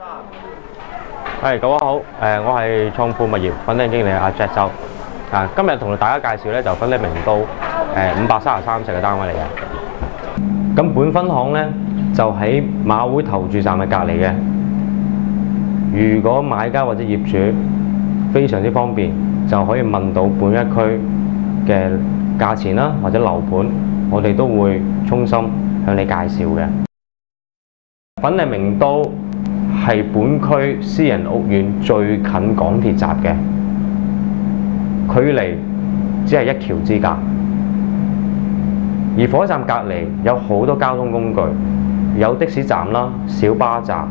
各位好，我係創富物業粉嶺經理阿 Jack 周。今日同大家介紹咧就粉嶺明都533尺嘅單位嚟嘅。咁本分行咧就喺馬會投注站嘅隔離嘅。如果買家或者業主非常之方便，就可以問到本一區嘅價錢啦，或者樓盤，我哋都會衷心向你介紹嘅。粉嶺明都係本區私人屋苑最近港鐵站嘅，距離只係1橋之隔。而火車站隔離有好多交通工具，有的士站啦、小巴站。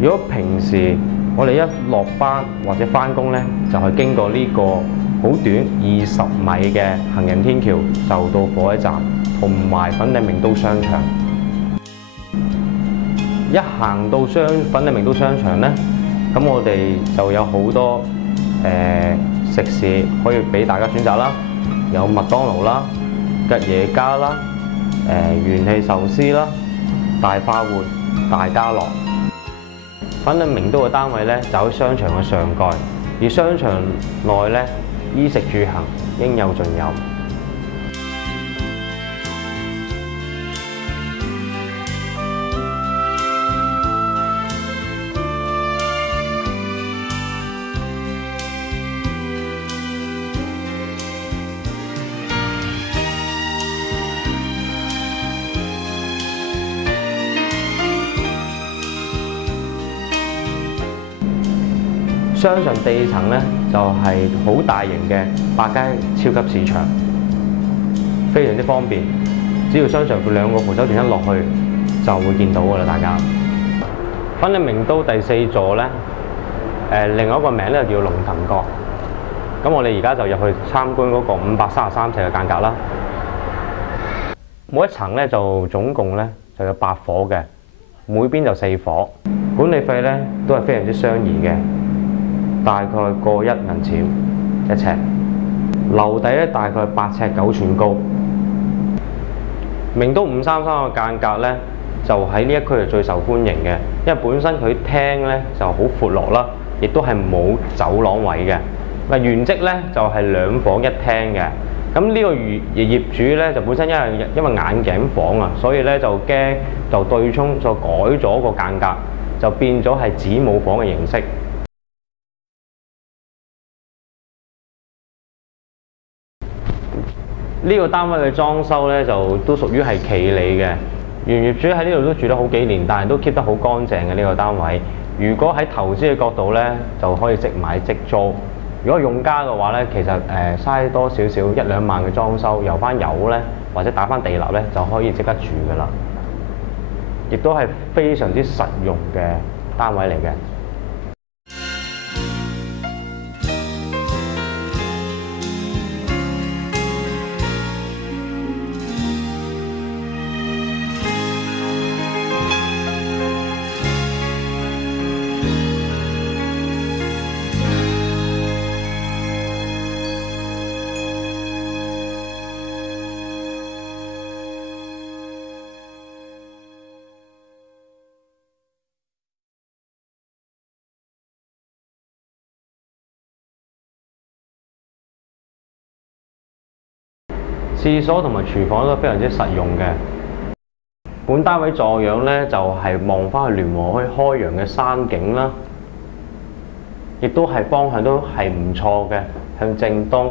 如果平時我哋一落班或者返工咧，就係經過呢個好短20米嘅行人天橋，就到火車站同埋粉嶺明都商場。一行到粉嶺明都商場咧，咁我哋就有好多食肆可以俾大家選擇啦，有麥當勞啦、吉野家啦、元氣壽司啦、大快活、大家樂。粉嶺明都嘅單位咧，就喺商場嘅上蓋，而商場內咧，衣食住行應有盡有。商場地層咧就係好大型嘅百佳超級市場，非常之方便。只要商場2個扶手電梯落去，就會見到㗎啦，大家。粉嶺明都第4座咧，另外一個名咧叫龍騰閣。咁我哋而家就入去參觀嗰個533尺嘅間隔啦。每一層咧就總共咧就有8伙嘅，每邊就4伙。管理費咧都係非常之相宜嘅。大概過1銀錢1尺，樓底咧大概8尺9寸高。明都533嘅間隔咧，就喺呢一區係最受歡迎嘅，因為本身佢廳咧就好闊落啦，亦都係冇走廊位嘅。原則咧就係2房1廳嘅。咁呢個業主咧就本身因為眼鏡房啊，所以咧就驚就對沖就改咗個間隔，就變咗係子母房嘅形式。呢個單位嘅裝修咧就都屬於係企理嘅，原業主喺呢度都住咗好幾年，但係都 keep 得好乾淨嘅呢個單位。如果喺投資嘅角度咧，就可以即買即租。如果用家嘅話咧，其實嘥多少少1-2萬嘅裝修，油翻油咧，或者打翻地蠟咧，就可以即刻住㗎啦。亦都係非常之實用嘅單位嚟嘅。廁所同埋廚房都非常之實用嘅。本單位坐樣咧就係望翻去聯和墟開揚嘅山景啦，亦都係方向都係唔錯嘅，向正東。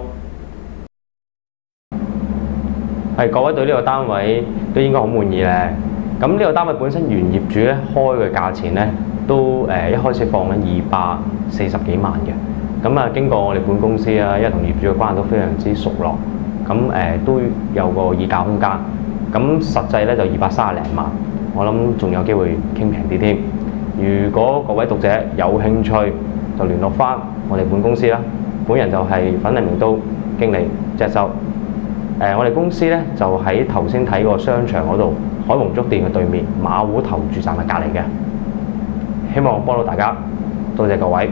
各位對呢個單位都應該好滿意咧。咁呢個單位本身原業主咧開嘅價錢咧都一開始放緊240幾萬嘅。咁啊，經過我哋本公司啊，因為同業主嘅關係都非常之熟絡，咁都有個議價空間。咁實際咧就230零萬，我諗仲有機會傾平啲添。如果各位讀者有興趣，就聯絡翻我哋本公司啦。本人就係粉嶺名都經理隻手。我哋公司咧就喺頭先睇個商場嗰度海皇粥店嘅對面，馬湖頭住站嘅隔離嘅。希望幫到大家，多謝各位。